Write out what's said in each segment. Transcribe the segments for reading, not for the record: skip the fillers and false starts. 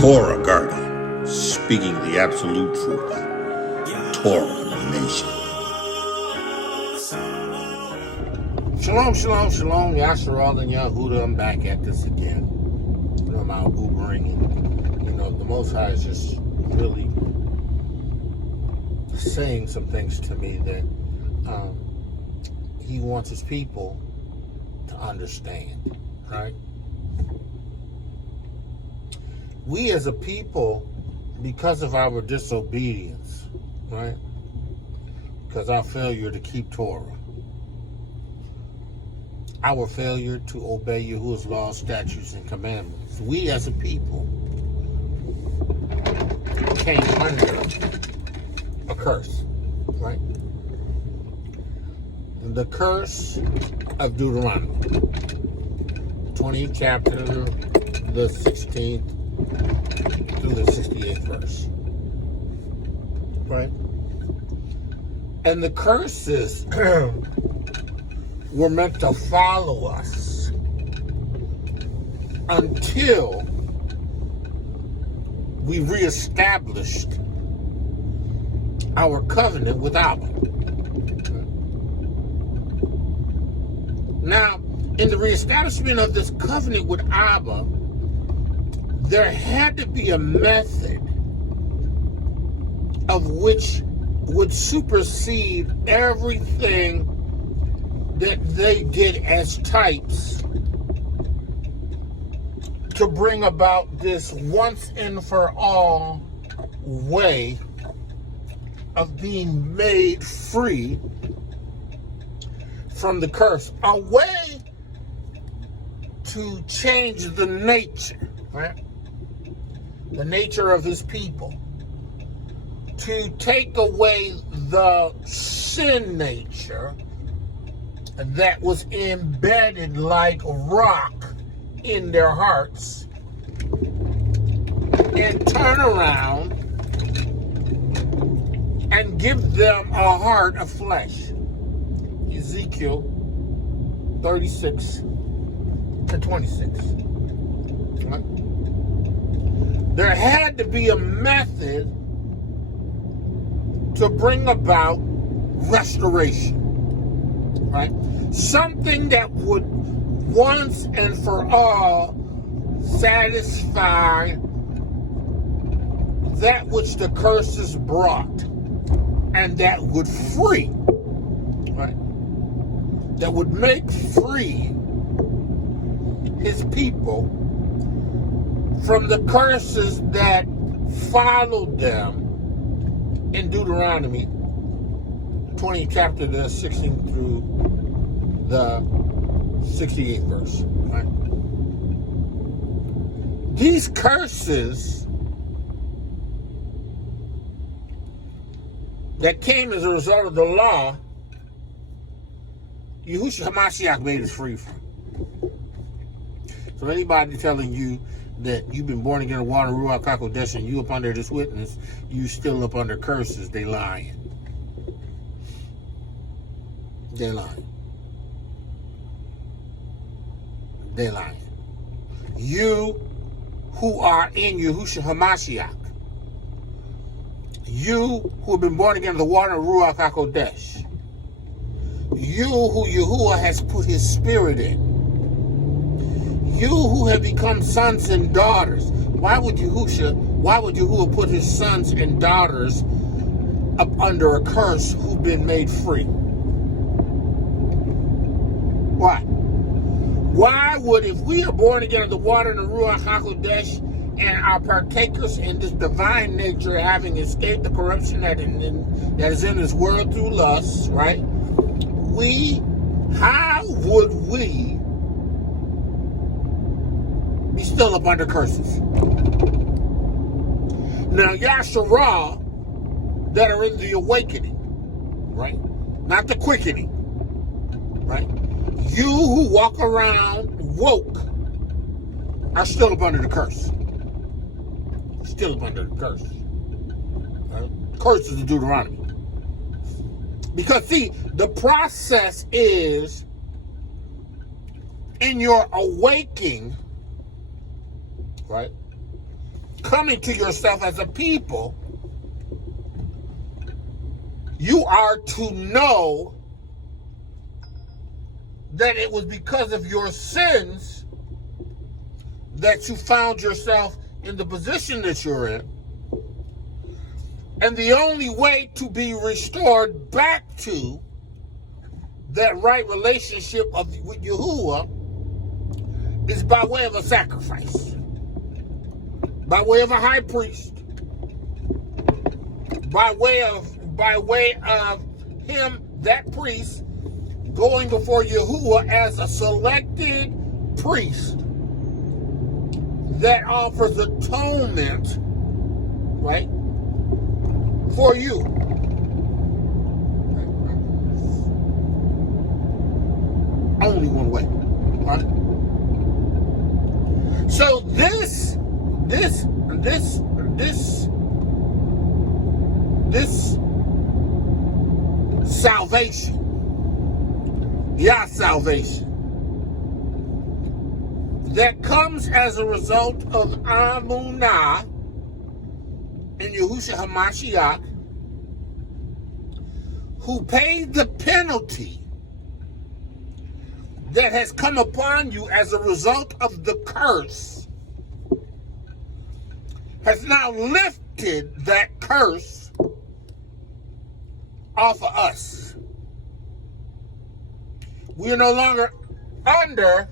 ToRaH Guardian, speaking the absolute truth. ToRaH Nation. Shalom, shalom, shalom. Yashar and Yahudah. I'm back at this again. I'm out Ubering, and the Most High is just really saying some things to me that He wants His people to understand, right? We as a people, because of our disobedience, right? Because our failure to keep ToRaH, our failure to obey Yahuwah's laws, statutes, and commandments, we as a people came under a curse, right? The curse of Deuteronomy, 20th chapter, the 16th through the 68th verse, right? And the curses were meant to follow us until we reestablished our covenant with Abba. Now, in the reestablishment of this covenant with Abba, there had to be a method of which would supersede everything that they did as types to bring about this once and for all way of being made free from the curse, a way to change the nature, right? The nature of His people, to take away the sin nature that was embedded like rock in their hearts, and turn around and give them a heart of flesh. Ezekiel 36 to 26. Right? There had to be a method to bring about restoration, right? Something that would once and for all satisfy that which the curses brought, and that would free, right? That would make free His people from the curses that followed them in Deuteronomy 20 chapter, the 16 through the 68th verse, right? These curses that came as a result of the law, YAHUSHA made us free from. So anybody telling you that you've been born again of water, RUACH, HaKodesh, and you up under this witness, you still up under curses, they lying. They lying. They lying. You who are in Yahushua HaMashiach, you who have been born again of the water of RUACH HaKodesh, you who Yahuwah has put His Spirit in, you who have become sons and daughters. Why would Yahuwah put His sons and daughters up under a curse who've been made free? Why? Why would, if we are born again of the water and the RUACH HaKodesh and are partakers in this divine nature, having escaped the corruption that is in this world through lust, right? How would we be still up under curses? Now, Yashar that are in the awakening, right? Not the quickening, right? You who walk around woke are still up under the curse. Still up under the curse. Right? Curse is the Deuteronomy. Because, see, the process is in your awakening, right? Coming to yourself as a people, you are to know that it was because of your sins that you found yourself in the position that you're in. And the only way to be restored back to that right relationship with Yahuwah is by way of a sacrifice, by way of a high priest, by way of him, that priest, going before Yahuwah as a selected priest that offers atonement, right, for you. Only one way, right? So this salvation, Yah salvation, that comes as a result of Amunah in Yahushua HaMashiach, who paid the penalty that has come upon you as a result of the curse, has now lifted that curse off of us. We are no longer under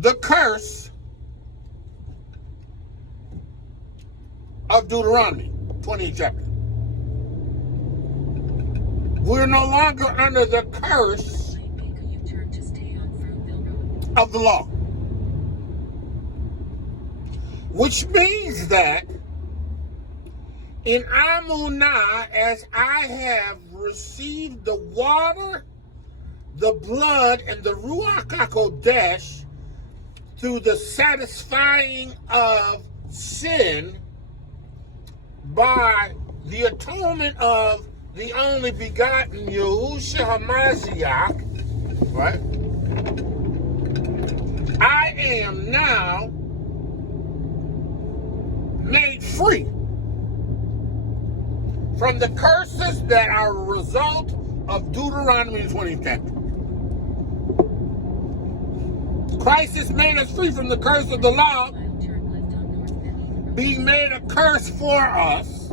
the curse of Deuteronomy, 20th chapter. We're no longer under the curse of the law. Which means that in Amunah, as I have received the water, the blood, and the Ruach HaKodesh through the satisfying of sin by the atonement of the only begotten Yahushua HaMashiach, right? I am now made free from the curses that are a result of Deuteronomy 20th chapter. Christ has made us free from the curse of the law, being made a curse for us.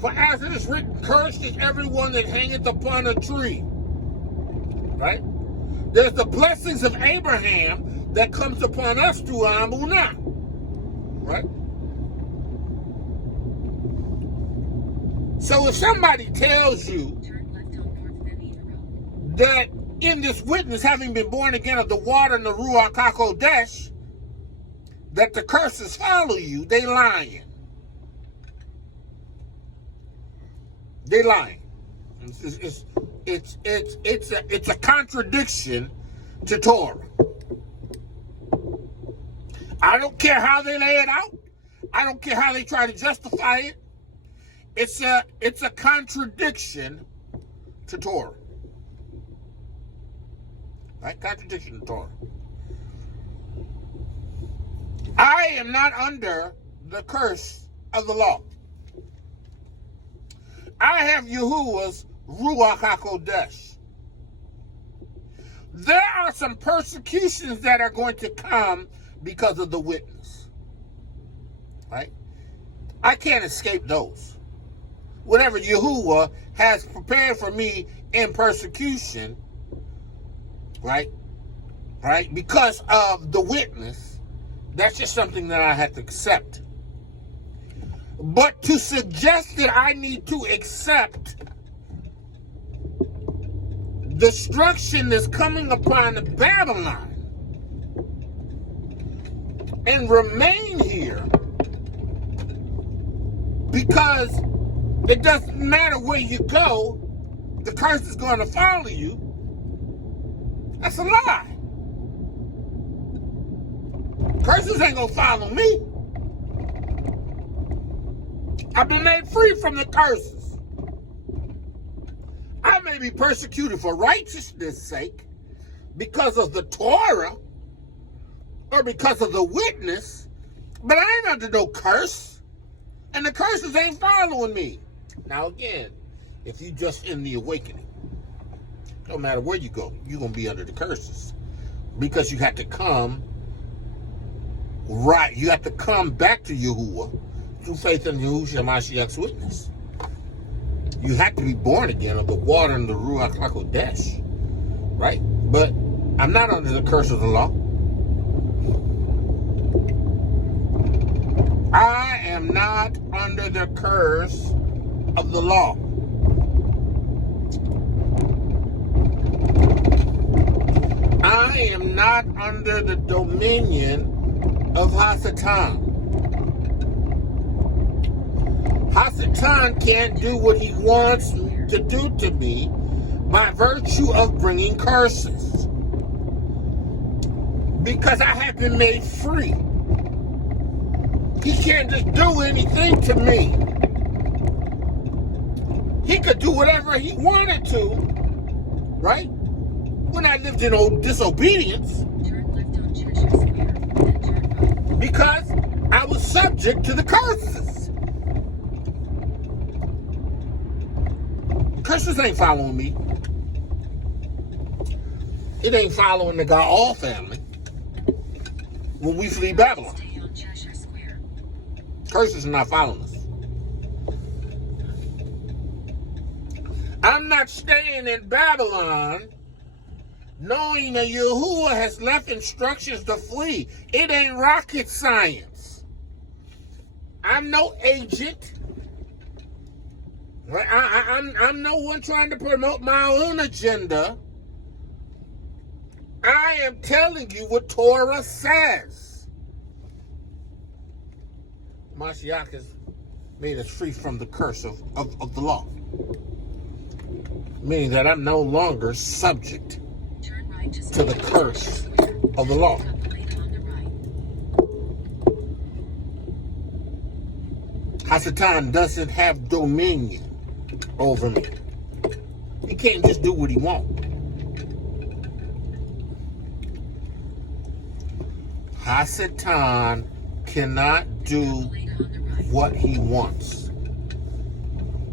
For as it is written, cursed is everyone that hangeth upon a tree. Right? There's the blessings of Abraham that comes upon us through Amunah. Right? So if somebody tells you that in this witness, having been born again of the water and the Ruach HaKodesh, that the curses follow you, they lying. They lying. It's a contradiction to ToRaH. I don't care how they lay it out. I don't care how they try to justify it. It's a contradiction to ToRaH. Right? Contradiction to ToRaH. I am not under the curse of the law. I have Yahuwah's Ruach HaKodesh. There are some persecutions that are going to come because of the witness. Right? I can't escape those. Whatever Yahuwah has prepared for me in persecution, right? Right? Because of the witness, that's just something that I have to accept. But to suggest that I need to accept destruction that's coming upon Babylon and remain here because it doesn't matter where you go, the curse is going to follow you, that's a lie. Curses ain't going to follow me. I've been made free from the curses. I may be persecuted for righteousness' sake because of the ToRaH or because of the witness, but I ain't under no curse. And the curses ain't following me. Now again, if you just in the awakening, no matter where you go, you're going to be under the curses. Because you have to come right. You have to come back to Yahuwah through faith in Yahushua Mashiach's witness. You have to be born again of the water and the RUACH HaKodesh. Right? But I'm not under the curse of the law. I am not under the curse of the law. I am not under the dominion of Hasatan. Hasatan can't do what he wants to do to me by virtue of bringing curses. Because I have been made free. He can't just do anything to me. He could do whatever he wanted to, right? When I lived in disobedience, because I was subject to the curses. Curses ain't following me. It ain't following the all family when we flee Babylon. Curses are not following us. I'm not staying in Babylon knowing that Yahuwah has left instructions to flee. It ain't rocket science. I'm no agent. I'm no one trying to promote my own agenda. I am telling you what ToRaH says. Mashiach has made us free from the curse of the law. Meaning that I'm no longer subject to the curse of the law. Hasatan doesn't have dominion over me. He can't just do what he wants. Hasatan cannot do what he wants.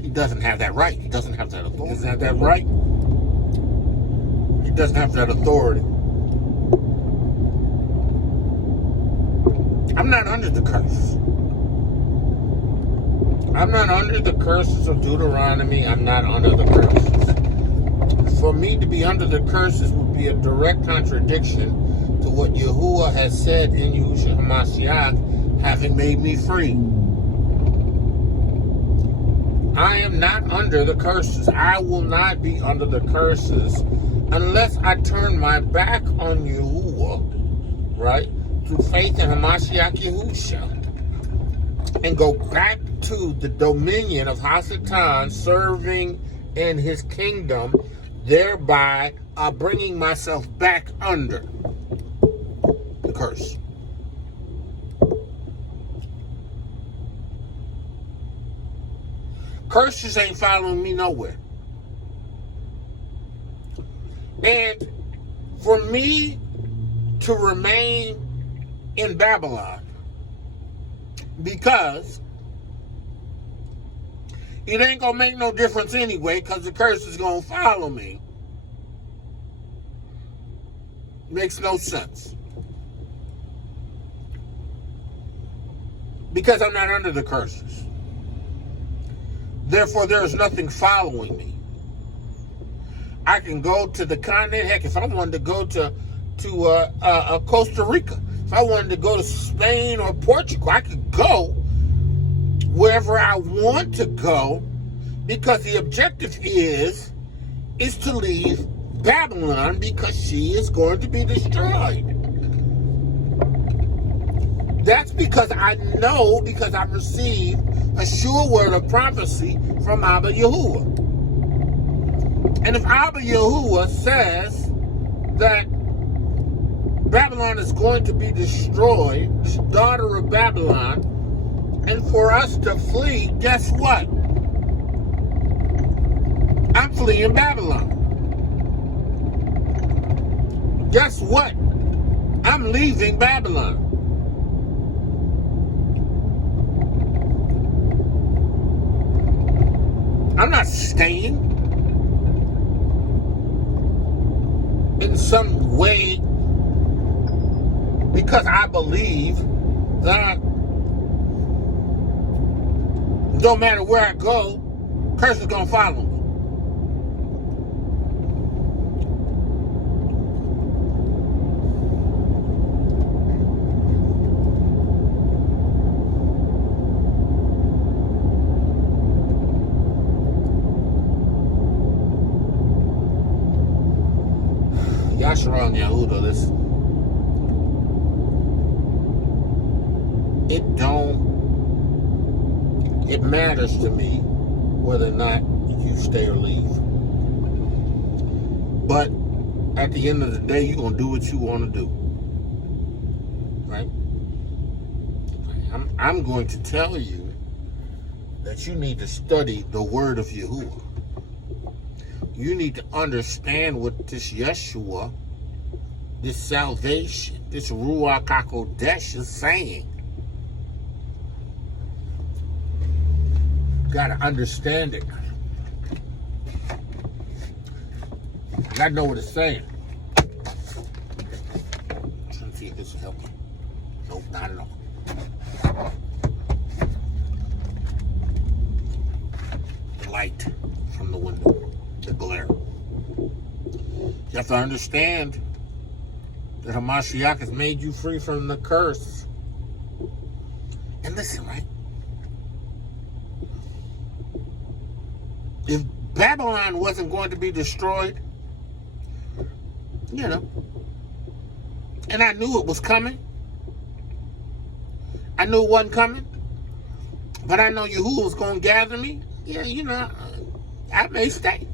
He doesn't have that right. He doesn't have that authority. He doesn't have that right. He doesn't have that authority. I'm not under the curse. I'm not under the curses of Deuteronomy. I'm not under the curses. For me to be under the curses would be a direct contradiction to what Yahuwah has said in Yahushua HaMashiach, having made me free. I am not under the curses. I will not be under the curses unless I turn my back on Yahuwah, right, through faith in Hamashiach Yahusha, and go back to the dominion of Hasatan, serving in his kingdom, thereby bringing myself back under the curse. Curses ain't following me nowhere. And for me to remain in Babylon, because it ain't gonna make no difference anyway, because the curse is gonna follow me, makes no sense. Because I'm not under the curses. Therefore, there is nothing following me. I can go to the continent. Heck, if I wanted to go to Costa Rica, if I wanted to go to Spain or Portugal, I could go wherever I want to go, because the objective is to leave Babylon, because she is going to be destroyed. That's because I know, because I've received a sure word of prophecy from Abba Yahuwah. And if Abba Yahuwah says that Babylon is going to be destroyed, this daughter of Babylon, and for us to flee, guess what? I'm fleeing Babylon. Guess what? I'm leaving Babylon. I'm not staying in some way because I believe that no matter where I go, curse is going to follow me. Yashar and Yahudah, listen. It matters to me whether or not you stay or leave. But at the end of the day, you're going to do what you want to do. Right? I'm going to tell you that you need to study the word of Yahuwah. You need to understand what this Yeshua, this salvation, this RUACH HaKodesh is saying. You gotta understand it. You gotta know what it's saying. I'm trying to see if this will help you. Nope, not at all. The light from the window. The glare. You have to understand that Hamashiach has made you free from the curse. And listen, right? If Babylon wasn't going to be destroyed, you know, and I knew it was coming. I knew it wasn't coming. But I know Yahuwah was going to gather me. Yeah, you know, I may stay.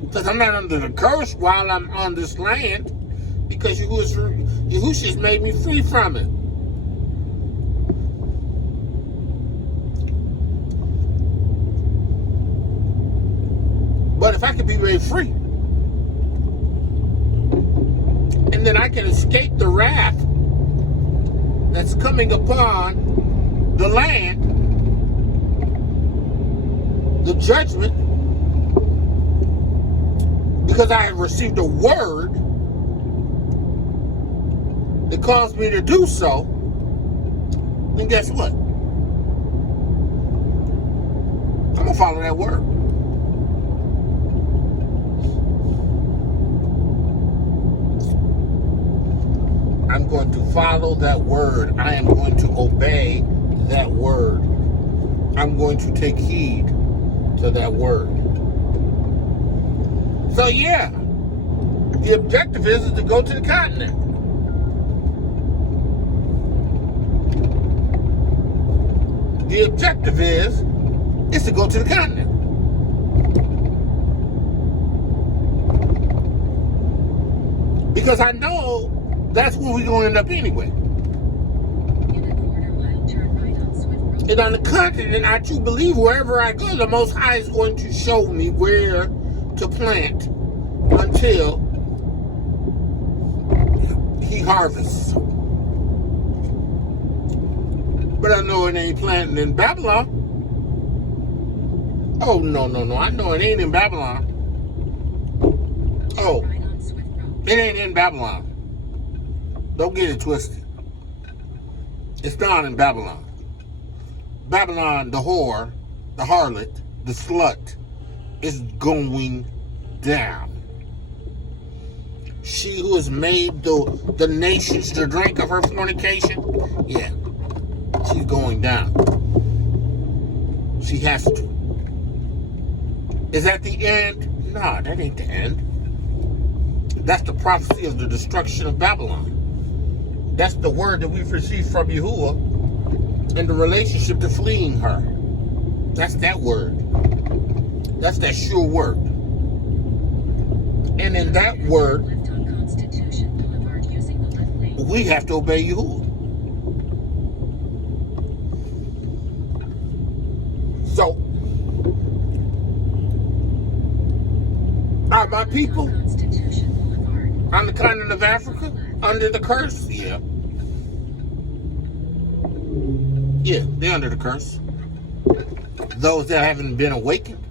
Because I'm not under the curse while I'm on this land. Because Yahusha has made me free from it. But if I could be made free, and then I can escape the wrath that's coming upon the land, the judgment, because I have received a word that caused me to do so, then guess what? I'm going to follow that word. I'm going to follow that word. I am going to obey that word. I'm going to take heed to that word. So yeah, the objective is to go to the continent. The objective is to go to the continent. Because I know that's where we're going to end up anyway. And on the continent, I do believe wherever I go, the Most High is going to show me where to plant until He harvests. But I know it ain't planting in Babylon. Oh, no. I know it ain't in Babylon. Oh, it ain't in Babylon. Don't get it twisted. It's not in Babylon. Babylon, the whore, the harlot, the slut, is going down. She who has made the nations to drink of her fornication, yeah, she's going down. She has to. Is that the end? No, that ain't the end. That's the prophecy of the destruction of Babylon. That's the word that we've received from Yahuwah and the relationship to fleeing her. That's that word. That's that sure word. And in that word, we have to obey Yahuwah. So, our people on the continent of Africa under the curse? Yeah. Yeah, they're under the curse. Those that haven't been awakened,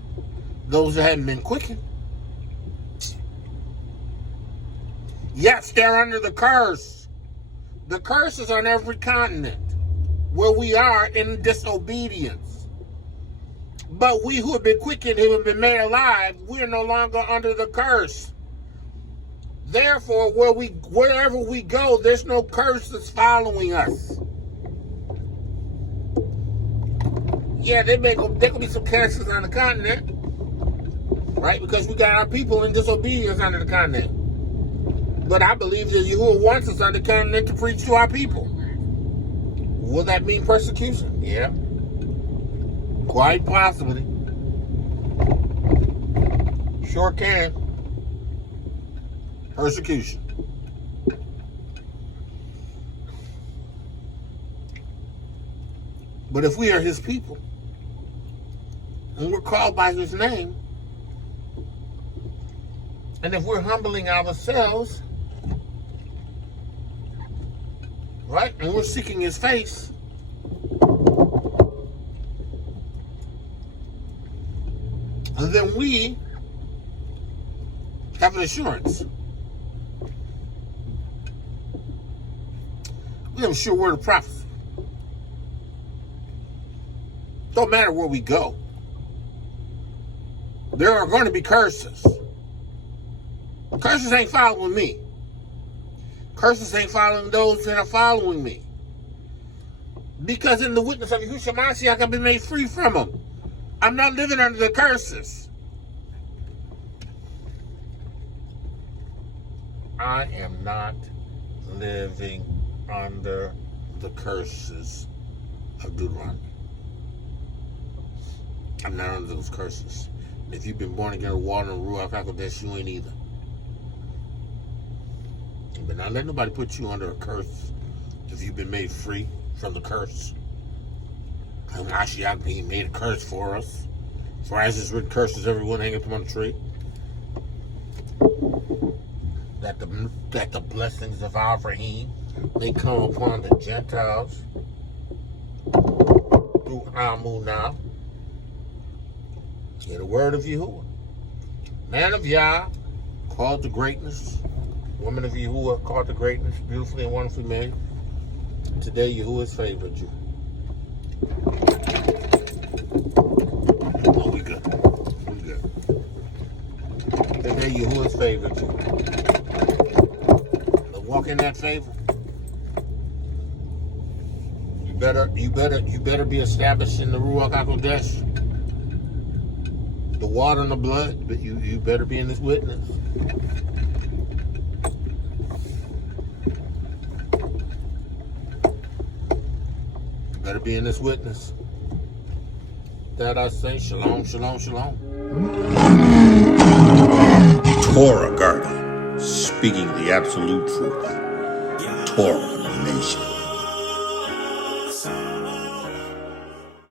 those that haven't been quickened. Yes, they're under the curse. The curse is on every continent where we are in disobedience. But we who have been quickened, who have been made alive, we are no longer under the curse. Therefore, wherever we go, there's no curse that's following us. Yeah, there could be some curses on the continent, right? Because we got our people in disobedience under the continent. But I believe that Yahuwah wants us on the continent to preach to our people. Will that mean persecution? Yeah. Quite possibly. Sure can. Persecution. But if we are his people, and we're called by his name, and if we're humbling ourselves, right, and we're seeking his face, and then we have an assurance. We have a sure word of prophecy. Don't matter where we go. There are going to be curses. Curses ain't following me. Curses ain't following those that are following me. Because in the witness of Yahushua, I can be made free from them. I'm not living under the curses. I am not living under the curses of Deuteronomy. I'm not under those curses. And if you've been born again of water and RUACH, you ain't either. But not let nobody put you under a curse if you've been made free from the curse. Achi he made a curse for us. For as it's written, curses everyone hanging up on the tree. That the blessings of Abraham, they come upon the Gentiles through Amunah. Hear the word of Yahuwah. Man of Yah, called to greatness. Woman of Yahuwah, called to greatness. Beautifully and wonderfully made. Today, Yahuwah's favored you. Oh, we good. We good. Today, Yahuwah's favored you. But walk in that favor. You better be established in the Ruach HaKodesh. The water and the blood, but you better be in this witness. You better be in this witness. That I say, shalom, shalom, shalom. ToRaH Garden, speaking the absolute truth. ToRaH Nation.